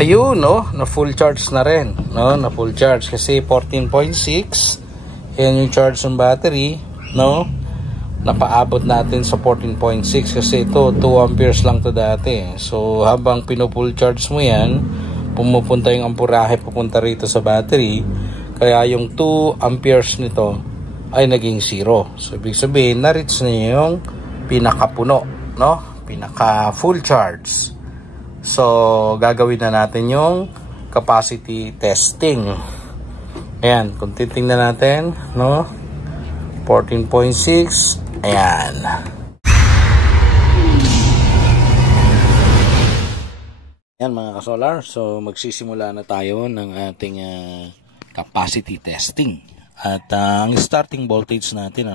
Ayun, no, na full charge na rin, no, na full charge kasi 14.6 yan yung charge ng battery, no. Napaabot natin sa 14.6 kasi ito 2 amperes lang to dati. So habang pinupull charge mo yan, pumupunta yung ampurahe papunta rito sa battery, kaya yung 2 amperes nito ay naging 0. So ibig sabihin na-reach na yung pinakapuno, no, pinaka full charge. So gagawin na natin yung capacity testing. Ayan, kung titingnan natin, no, 14.6. Ayan. Ayan mga ka-solar, so magsisimula na tayo ng ating capacity testing. At ang starting voltage natin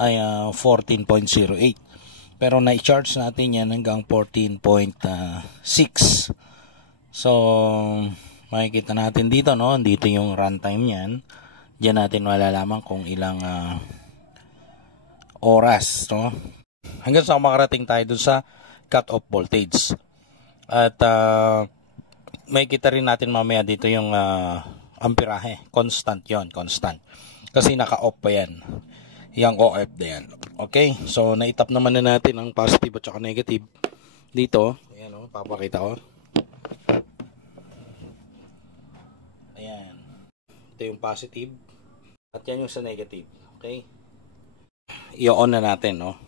ay 14.08. Pero na-charge natin yan hanggang 14.6. So makikita natin dito, no, dito yung runtime niyan. Diyan natin malalaman kung ilang oras, no, hanggang sa makarating tayo dun sa cut-off voltage. At makikita rin natin mamaya dito yung amperahe, constant yon, constant, kasi naka-off pa yan, yung OF na yan. Okay, so na-tap naman na natin ang positive at saka negative dito. Ayan, no, papakita ko. Ayan, ito yung positive at yan yung sa negative. Okay, i-on na natin, no.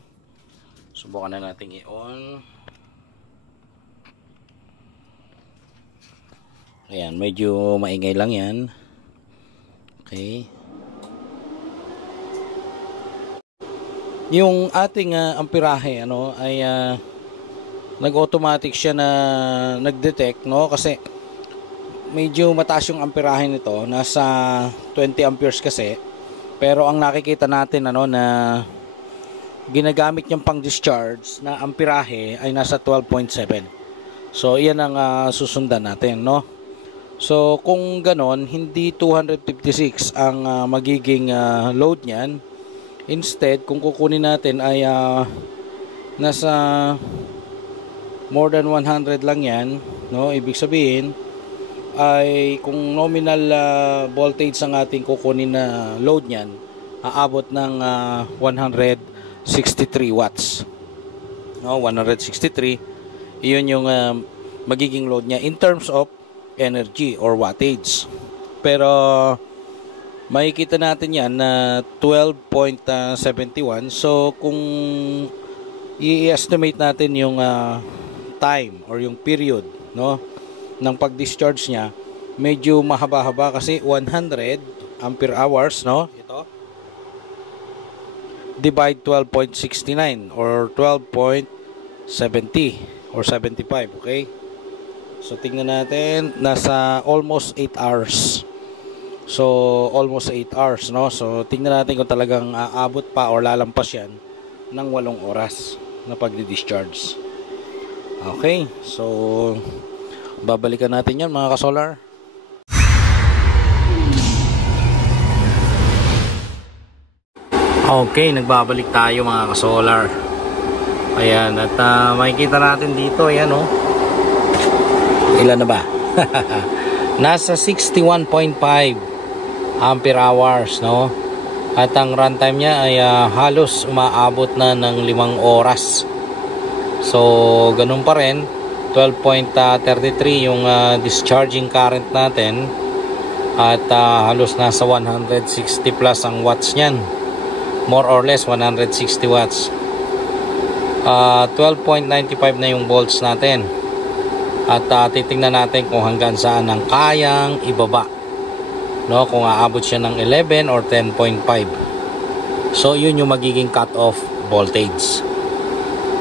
Subukan na natin i-on. Ayan, medyo maingay lang yan. Okay. Yung ating amperahe ay nag-automatic siya na nag-detect, no, kasi medyo mataas yung amperahe nito, nasa 20 amperes kasi. Pero ang nakikita natin na ginagamit niyang pang-discharge na amperahe ay nasa 12.7. So iyan ang susundan natin, no. So kung ganon, hindi 256 ang magiging load niyan. Instead, kung kukunin natin ay nasa more than 100 lang yan, no. Ibig sabihin ay kung nominal voltage ang ating kukunin na load niyan, aabot ng 163 watts, no, 163. Iyon yung magiging load niya in terms of energy or wattage. Pero makikita natin yan na 12.71. So kung i-estimate natin yung time or yung period, no, ng pag-discharge niya, medyo mahaba-haba kasi 100 ampere hours, no, ito divide 12.69 or 12.70 or 75. Okay, so tingnan natin, nasa almost 8 hours. So almost 8 hours, no. So tingnan natin kung talagang aabot pa or lalampas yan ng 8 oras na pag-discharge. Okay, so babalikan natin yan mga ka-solar. Okay, nagbabalik tayo mga ka-solar. Ayan, at makikita natin dito, ayan, oh. Ilan na ba? Nasa 61.5 ampere hours, no. At ang runtime niya ay halos umaabot na ng 5 oras. So ganun pa rin, 12.33 yung discharging current natin. At halos nasa 160 plus ang watts niyan. More or less 160 watts. 12.95 na yung volts natin. At titingnan natin kung hanggang saan ang kayang ibaba, no, kung aabot siya ng 11 or 10.5. So yun yung magiging cut off voltage.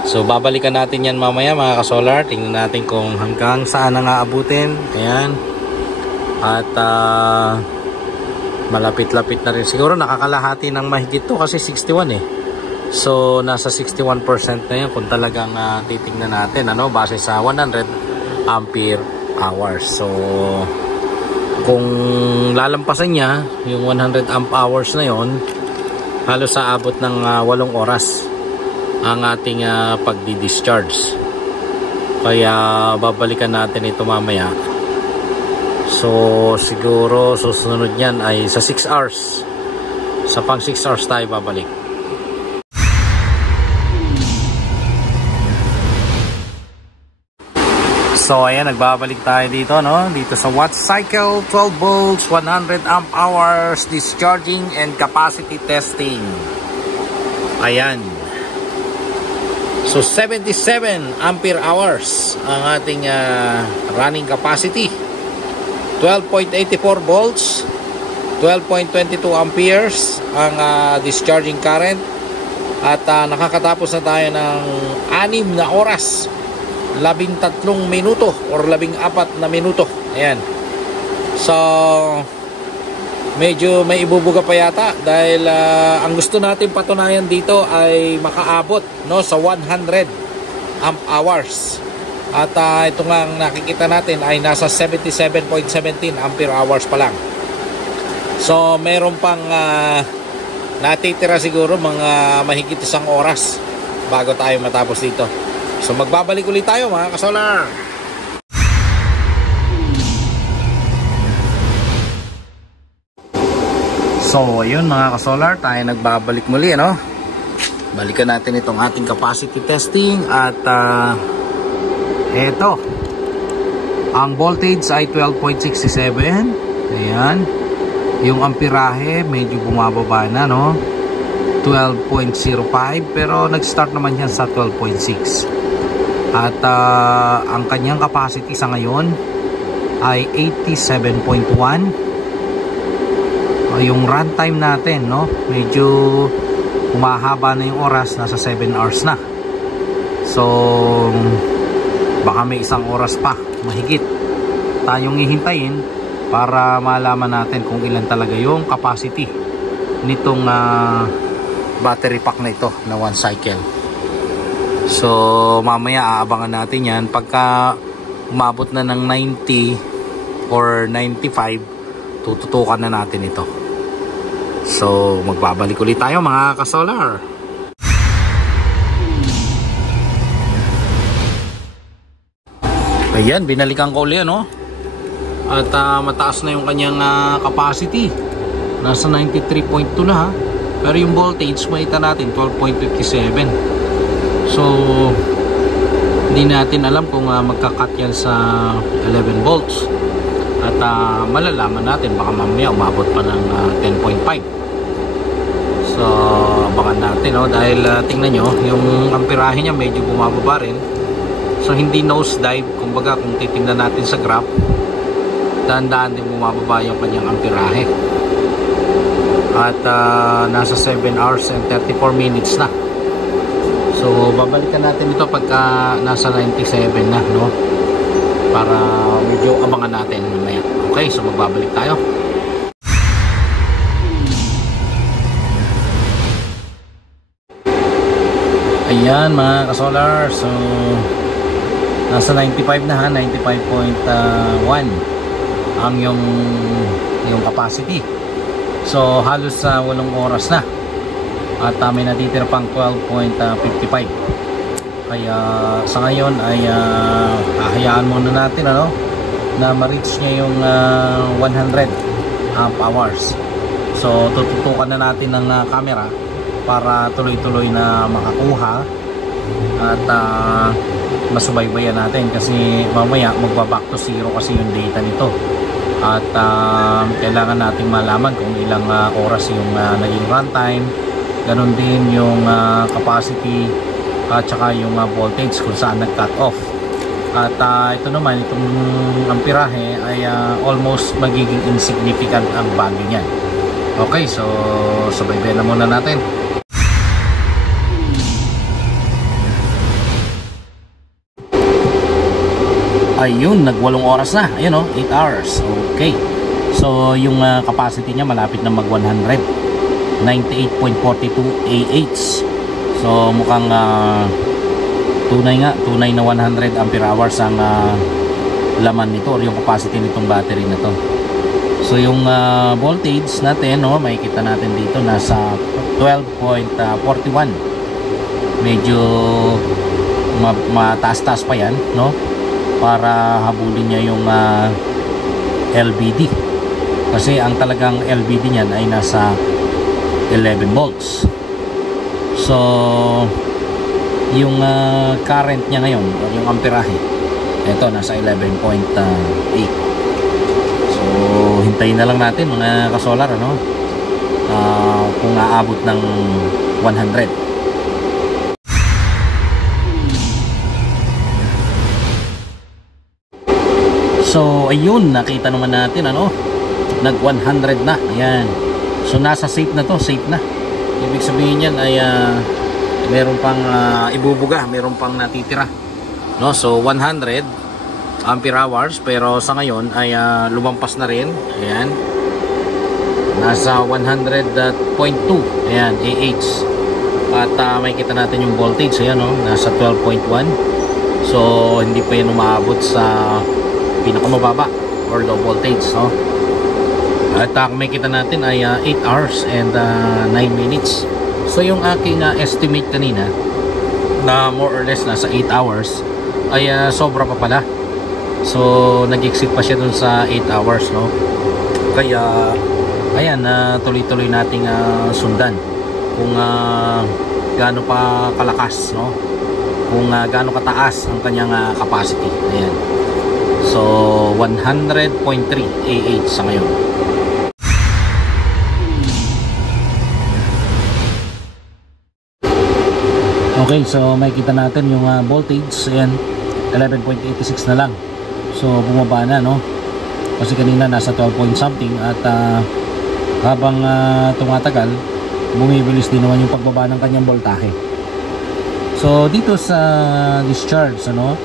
So babalikan natin yan mamaya mga ka-solar. Tingnan natin kung hanggang saan ang aabutin. Ayan. At malapit-lapit na rin. Siguro nakakalahati ng mahigit to kasi 61 eh. So nasa 61% na yan kung talagang titingnan natin, ano, base sa 100 ampere hours. So kung lalampasan niya yung 100 amp hours na yon, halos sa abot ng 8 oras ang ating pagdi-discharge. Kaya babalikan natin ito mamaya. So siguro susunod niyan ay sa 6 hours. Sa pang 6 hours tayo babalik. So ayan, nagbabalik tayo dito, no? Dito sa Watt Cycle 12 volts 100 amp hours discharging and capacity testing. Ayan. So 77 ampere hours ang ating running capacity. 12.84 volts, 12.22 amperes ang discharging current. At nakakatapos na tayo ng 6 na oras, 13 minuto or 14 na minuto. Ayan. So medyo may ibubuga pa yata dahil ang gusto natin patunayan dito ay makaabot, no, sa 100 amp hours. At ito nga ang nakikita natin ay nasa 77.17 ampere hours pa lang. So meron pang natitira siguro mga mahigit 1 oras bago tayo matapos dito. So magbabalik ulit tayo mga kasolar. So ayun mga kasolar, tayo nagbabalik muli, ano? Balikan natin itong ating capacity testing. At eto, ang voltage ay 12.67. Ayan. Yung amperahe medyo bumababa na, no? 12.05, pero nag-start naman yan sa 12.6. At ang kanyang capacity sa ngayon ay 87.1. Yung runtime natin, no, medyo humahaba na yung oras, nasa 7 hours na. So baka may 1 oras pa mahigit tayong hihintayin para malaman natin kung ilan talaga yung capacity nitong battery pack na ito na 1 cycle. So mamaya aabangan natin yan pagka umabot na ng 90 or 95, tututukan na natin ito. So magbabalik ulit tayo mga kasolar. Ayan, binalikan ko ulit, no? At mataas na yung kanyang capacity, nasa 93.2 na, ha? Pero yung voltage makita natin 12.57. So hindi natin alam kung magka-cut yan sa 11 volts. At malalaman natin baka mamaya umabot pa ng 10.5. So abangan natin, no? Dahil tingnan nyo, yung amperahe niya medyo bumababa rin. So hindi nose dive, kumbaga kung titingnan natin sa graph, dahan-dahan din bumababa yung kanyang amperahe. At nasa 7 hours and 34 minutes na. So babalikan natin ito pagka nasa 97 na, no? Para medyo abangan natin mamaya. Okay, so magbabalik tayo. Ayan mga kasolar, so nasa 95 na, ha, 95.1 ang yung capacity. So halos 8 oras na. At may natitira pang 12.55. Kaya sa ngayon ay hahayaan muna natin, ano, na ma-reach niya yung 100 amp hours. So tututukan na natin ng camera para tuloy-tuloy na makakuha at masubaybayan natin, kasi mamaya magba-back to zero kasi yung data nito. At kailangan nating malaman kung ilang oras yung naging runtime, ganun din yung capacity at saka yung voltage kung saan nag-cut off. At ito naman, itong amperahe ay almost magiging insignificant ang value niyan. Okay, so subaybayan na muna natin. Ayun, nag-8 oras na. Ayun, 8 hours. Okay. So yung capacity niya malapit na mag 100. 98.42 AH. So mukhang tunay na 100 ampere hours ang laman nito or yung capacity nitong battery na to. So yung voltage natin, no, makikita natin dito nasa 12.41. Medyo mataas-taas pa yan, no? Para habulin niya yung LBD. Kasi ang talagang LBD niyan ay nasa 11 volts. So yung current niya ngayon, yung amperahe, ito nasa 11.8. So hintayin na lang natin mga kasolar, ano, kung aabot ng 100. So ayun, nakita naman natin, ano, nag 100 na. Ayan. So nasa safe na to, safe na. Ibig sabihin yan ay meron pang ibubuga, meron pang natitira, no? So 100 ampere hours, pero sa ngayon ay lumampas na rin. Ayan, nasa 100.2. ayan, AH. At may kita natin yung voltage. Ayan, no? Nasa 12.1. So hindi pa yan umaabot sa pinakamababa or low voltage, no? At may kita natin ay 8 hours and 9 minutes. So yung aking estimate kanina na more or less nasa 8 hours ay sobra pa pala. So nag-exceed pa siya dun sa 8 hours, no? Kaya ayan, tuloy-tuloy nating sundan kung gaano pa kalakas, no? Kung gaano kataas ang kanyang capacity. Ayan. So 100.3 AH sa ngayon. Okay, so makikita natin yung voltage. Ayan, 11.86 na lang. So bumaba na, no? Kasi kanina nasa 12 point something. At habang tumatagal, bumibilis din naman yung pagbaba ng kanyang voltahe. So dito sa discharge, ano,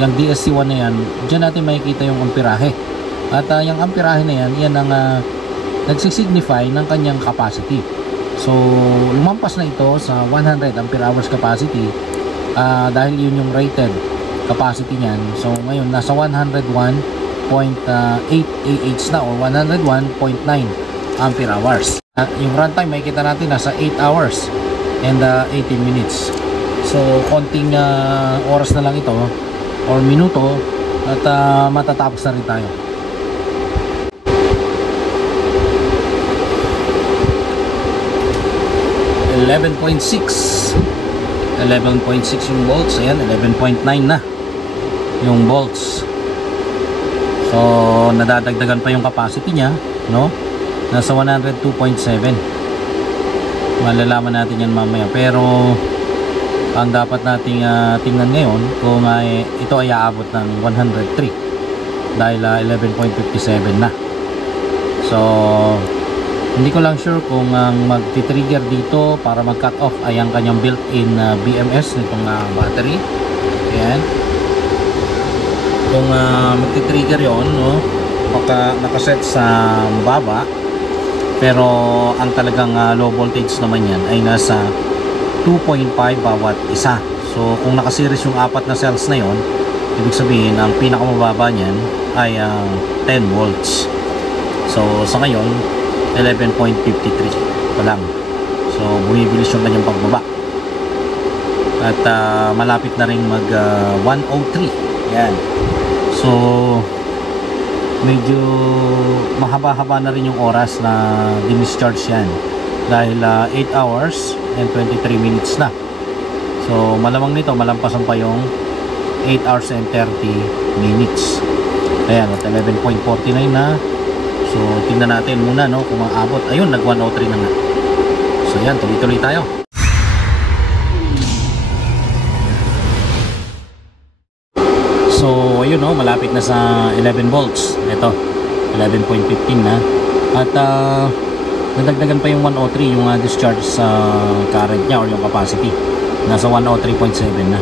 yung DSC1 na yan, dyan natin makikita yung amperahe. At yung amperahe na yan, yan ang nagsisignify ng kanyang capacity. So lumampas na ito sa 100 ampere hours capacity dahil yun yung rated capacity niyan. So ngayon nasa 101.8 AH na, or 101.9 ampere hours. Yung runtime makikita natin nasa 8 hours and 18 minutes. So konting oras na lang ito or minuto at matatapos na rin tayo. 11.6 yung volts. Ayan, 11.9 na yung volts. So nadadagdagan pa yung capacity niya, no? Nasa 102.7. malalaman natin yan mamaya. Pero ang dapat nating tingnan ngayon kung ito ay aabot ng 103 dahil 11.57 na. So hindi ko lang sure kung ang magti-trigger dito para mag-cut off ay ang kanyang built-in BMS nitong battery. Ayan. Kung magti-trigger yon, no, nakaset sa baba, pero ang talagang low voltage naman yan ay nasa 2.5 bawat isa. So kung nakaseries yung apat na cells na yon, ibig sabihin ang pinakamababa niyan ay 10 volts. So sa ngayon 11.53 pa lang. So bumibilis yung kanyang pagbaba. At malapit na rin mag 103. Yan. So medyo mahaba-haba na rin yung oras na dinischarge yan dahil 8 hours and 23 minutes na. So malamang nito malampasan pa yung 8 hours and 30 minutes. Ayan, at 11.49 na. So tingnan natin muna, no, kung maabot. Ayun, nag 103 na nga. So yan, tuloy-tuloy tayo. So ayun, no, malapit na sa 11 volts. Ito 11.15 na. At nadagdagan pa yung 103 yung discharge sa current niya or yung capacity. Nasa 103.7 na.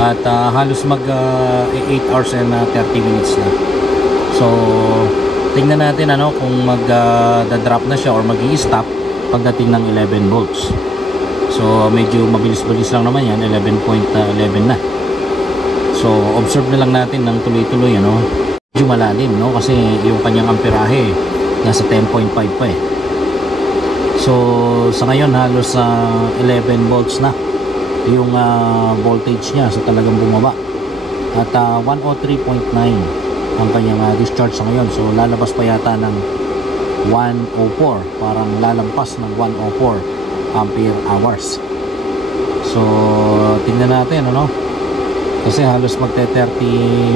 At halos mag 8 hours and 30 minutes na. So tingnan natin ano kung mag-drop na siya or mag-i-stop pagdating ng 11 volts. So medyo mabilis-bilis lang naman yan, 11.11 na. So observe na lang natin ng tuloy-tuloy, ano. Medyo malalim, no, kasi yung kanyang amperahe nasa 10.5 pa eh. So sa ngayon halos 11 volts na yung voltage niya, so talagang bumaba. At 103.9 ang kanyang discharge sa ngayon. So lalabas pa yata ng 104, parang lalampas ng 104 ampere hours. So tingnan natin ano, kasi halos magte 30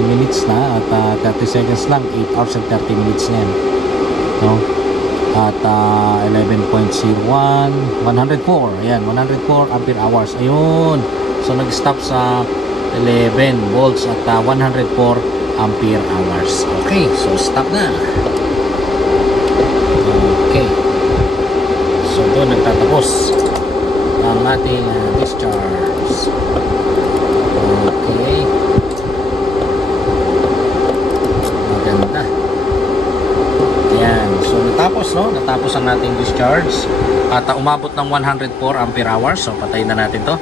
minutes na at 30 seconds lang, 8 hours and 30 minutes na yan, no? At 11.01, 104, ayan, 104 ampere hours, ayun. So nag stop sa 11 volts at 104 ampere hours. Okay, so stop na. Okay, so doon nagtatapos ang ating discharge. Okay, maganda. Ayan, so natapos, no? Natapos ang ating discharge at umabot ng 104 ampere hours. So patayin na natin to.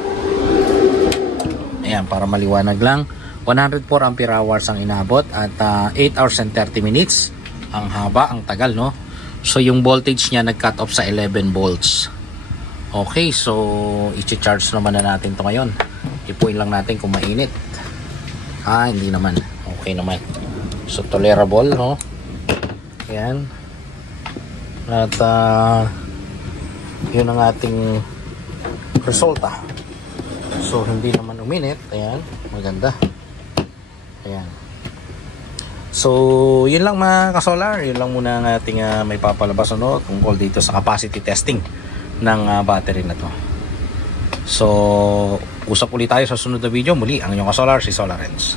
Ayan, para maliwanag lang, 104 ampere hours ang inabot at 8 hours and 30 minutes. Ang haba, ang tagal, no? So yung voltage niya nag-cut off sa 11 volts. Okay, so i-charge naman na natin to ngayon. Ipuin lang natin kung mainit. Hindi naman. Okay naman. So tolerable, no? Ayan. At yun ang ating resulta. So hindi naman uminit. Ayan, maganda. Ayan. So yun lang mga ka-solar. Yun lang muna ang ating may papalabas, ano, tungkol dito sa capacity testing ng battery na to. So usap ulit tayo sa sunod na video. Muli ang inyong ka-solar, si Solarens.